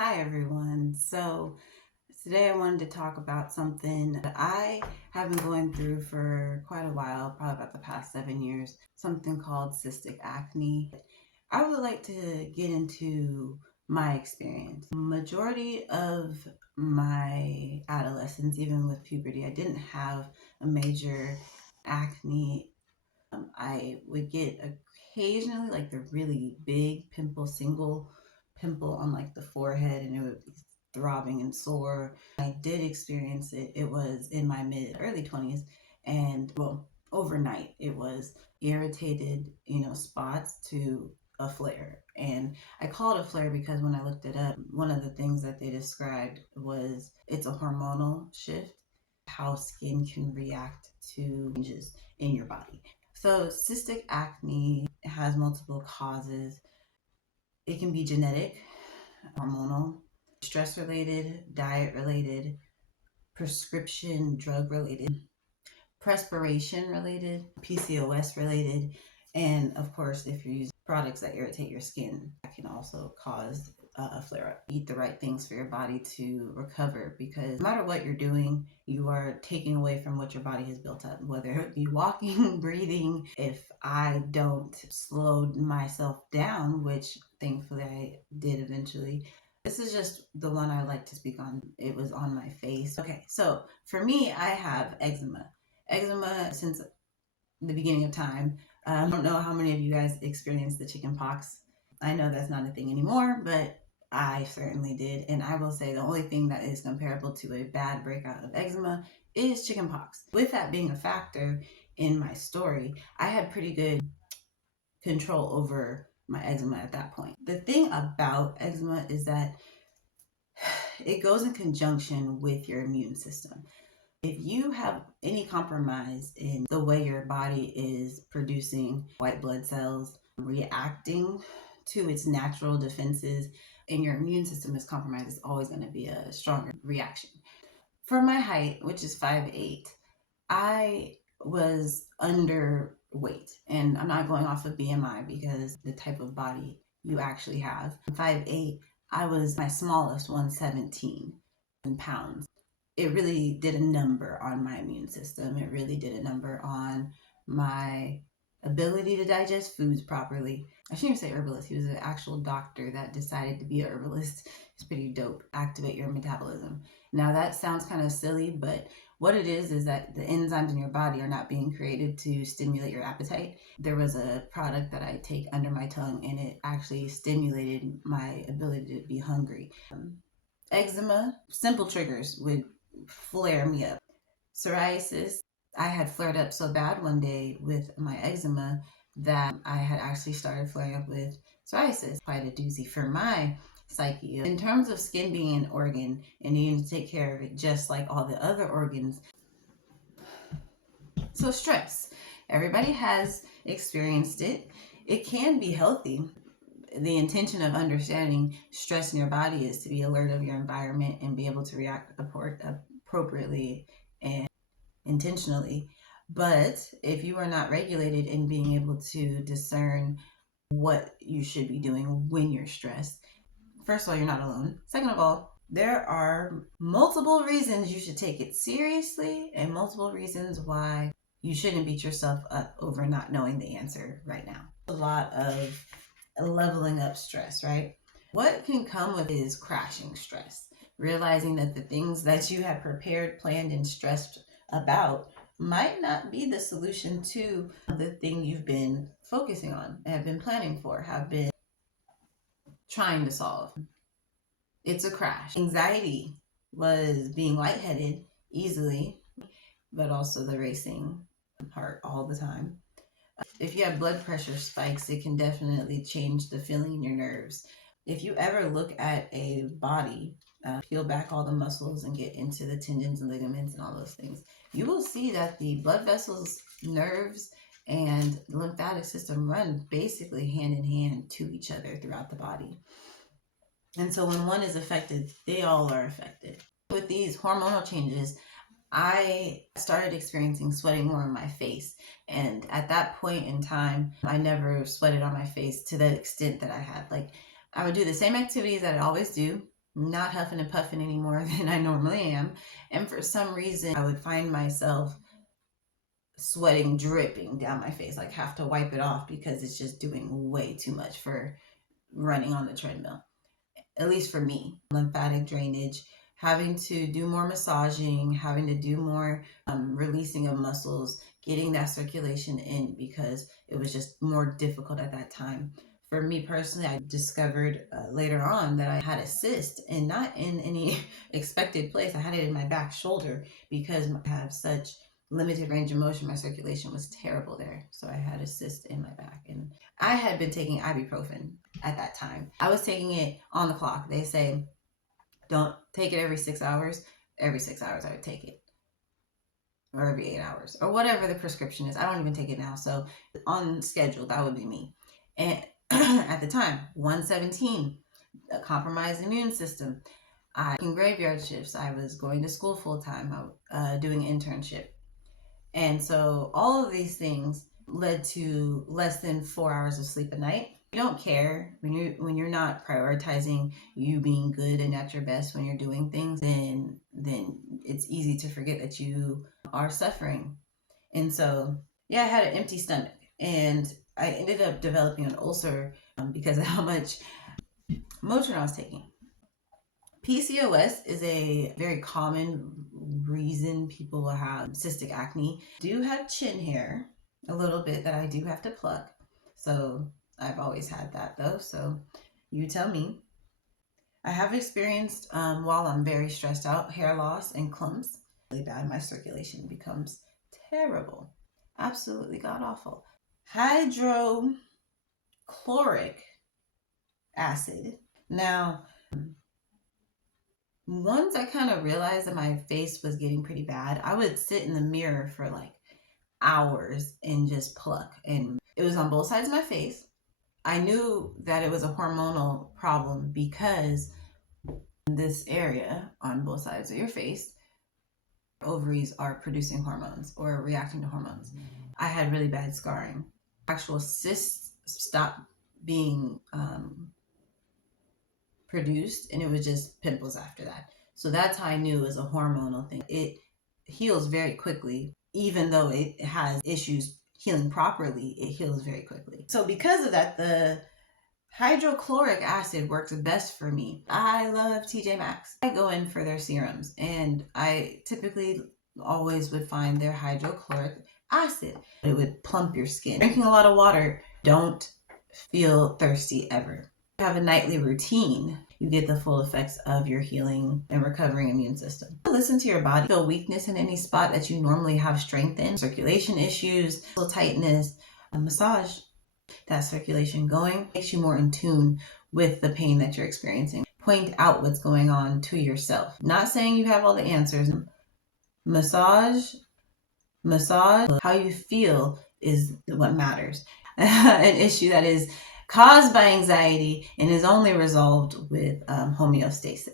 Hi everyone. So today I wanted to talk about something that I have been going through for quite a while, probably about the past 7 years, something called cystic acne. I would like to get into my experience. Majority of my adolescence, even with puberty, I didn't have a major acne. I would get occasionally like the really big pimple, single pimple on like the forehead, and it would be throbbing and sore. I did experience it. It was in my early 20s, and well, overnight it was irritated, spots to a flare. And I call it a flare because when I looked it up, one of the things that they described was it's a hormonal shift, how skin can react to changes in your body. So cystic acne has multiple causes. It can be genetic, hormonal, stress related, diet related, prescription drug related, perspiration related, PCOS related, and of course, if you're using products that irritate your skin, that can also cause a flare up. Eat the right things for your body to recover, because no matter what you're doing, you are taking away from what your body has built up, whether it be walking, breathing. If I don't slow myself down, which thankfully I did eventually, this is just the one I like to speak on. It was on my face. Okay, so for me, I have eczema since the beginning of time. I don't know how many of you guys experienced the chicken pox. I know that's not a thing anymore, but I certainly did. And I will say the only thing that is comparable to a bad breakout of eczema is chicken pox. With that being a factor in my story, I had pretty good control over my eczema at that point. The thing about eczema is that it goes in conjunction with your immune system. If you have any compromise in the way your body is producing white blood cells, reacting to its natural defenses, and your immune system is compromised, it's always going to be a stronger reaction. For my height, which is 5'8", I was underweight. And I'm not going off of BMI because the type of body you actually have. 5'8", I was my smallest 117 pounds. It really did a number on my immune system. It really did a number on my ability to digest foods properly. I shouldn't even say herbalist. He was an actual doctor that decided to be a herbalist. It's pretty dope. Activate your metabolism. Now that sounds kind of silly, but what it is that the enzymes in your body are not being created to stimulate your appetite. There was a product that I take under my tongue, and it actually stimulated my ability to be hungry. Eczema, simple triggers would flare me up. Psoriasis, I had flared up so bad one day with my eczema that I had actually started flaring up with psoriasis. Quite a doozy for my psyche. In terms of skin being an organ and needing to take care of it just like all the other organs. So stress, everybody has experienced it. It can be healthy. The intention of understanding stress in your body is to be alert of your environment and be able to react appropriately and intentionally. But if you are not regulated in being able to discern what you should be doing when you're stressed, first of all, you're not alone. Second of all, there are multiple reasons you should take it seriously and multiple reasons why you shouldn't beat yourself up over not knowing the answer right now. A lot of leveling up stress, right? What can come with is crashing stress, realizing that the things that you had prepared, planned, and stressed about might not be the solution to the thing you've been focusing on, have been planning for, have been trying to solve. It's a crash. Anxiety was being lightheaded easily, but also the racing heart all the time. If you have blood pressure spikes, it can definitely change the feeling in your nerves. If you ever look at a body, peel back all the muscles and get into the tendons and ligaments and all those things, you will see that the blood vessels, nerves, and the lymphatic system run basically hand in hand to each other throughout the body. And so when one is affected, they all are affected. With these hormonal changes, I started experiencing sweating more on my face. And at that point in time, I never sweated on my face to the extent that I had. Like, I would do the same activities that I always do, not huffing and puffing any more than I normally am. And for some reason, I would find myself sweating dripping down my face, like have to wipe it off because it's just doing way too much for running on the treadmill, at least for me. Lymphatic drainage, having to do more massaging, having to do more releasing of muscles, getting that circulation in because it was just more difficult at that time. For me personally, I discovered later on that I had a cyst, and not in any expected place. I had it in my back shoulder because I have such limited range of motion. My circulation was terrible there. So I had a cyst in my back, and I had been taking ibuprofen at that time. I was taking it on the clock. They say, don't take it every 6 hours. Every 6 hours I would take it, or every 8 hours, or whatever the prescription is. I don't even take it now. So on schedule, that would be me. And at the time, 117, a compromised immune system. I was working graveyard shifts. I was going to school full time, doing an internship. And so all of these things led to less than 4 hours of sleep a night. You don't care when you're not prioritizing you being good and at your best when you're doing things, then it's easy to forget that you are suffering. And so, yeah, I had an empty stomach, and I ended up developing an ulcer because of how much Motrin I was taking. PCOS is a very common reason people will have cystic acne. I do have chin hair a little bit that I do have to pluck. So I've always had that though. So you tell me. I have experienced, while I'm very stressed out, hair loss and clumps. Really bad. My circulation becomes terrible. Absolutely god awful. Hydrochloric acid. Now, once I kind of realized that my face was getting pretty bad, I would sit in the mirror for like hours and just pluck. And it was on both sides of my face. I knew that it was a hormonal problem because this area on both sides of your face, ovaries are producing hormones or reacting to hormones. I had really bad scarring. Actual cysts stopped being produced, and it was just pimples after that. So that's how I knew it was a hormonal thing. It heals very quickly. Even though it has issues healing properly, it heals very quickly. So because of that, the hydrochloric acid works best for me. I love TJ Maxx. I go in for their serums, and I typically always would find their hydrochloric acid. It would plump your skin. Drinking a lot of water, don't feel thirsty ever. Have a nightly routine, you get the full effects of your healing and recovering immune system. Listen to your body. Feel weakness in any spot that you normally have strength in, circulation issues, muscle tightness, a massage that circulation going, makes you more in tune with the pain that you're experiencing. Point out what's going on to yourself. Not saying you have all the answers. Massage, how you feel is what matters. An issue that is caused by anxiety and is only resolved with homeostasis.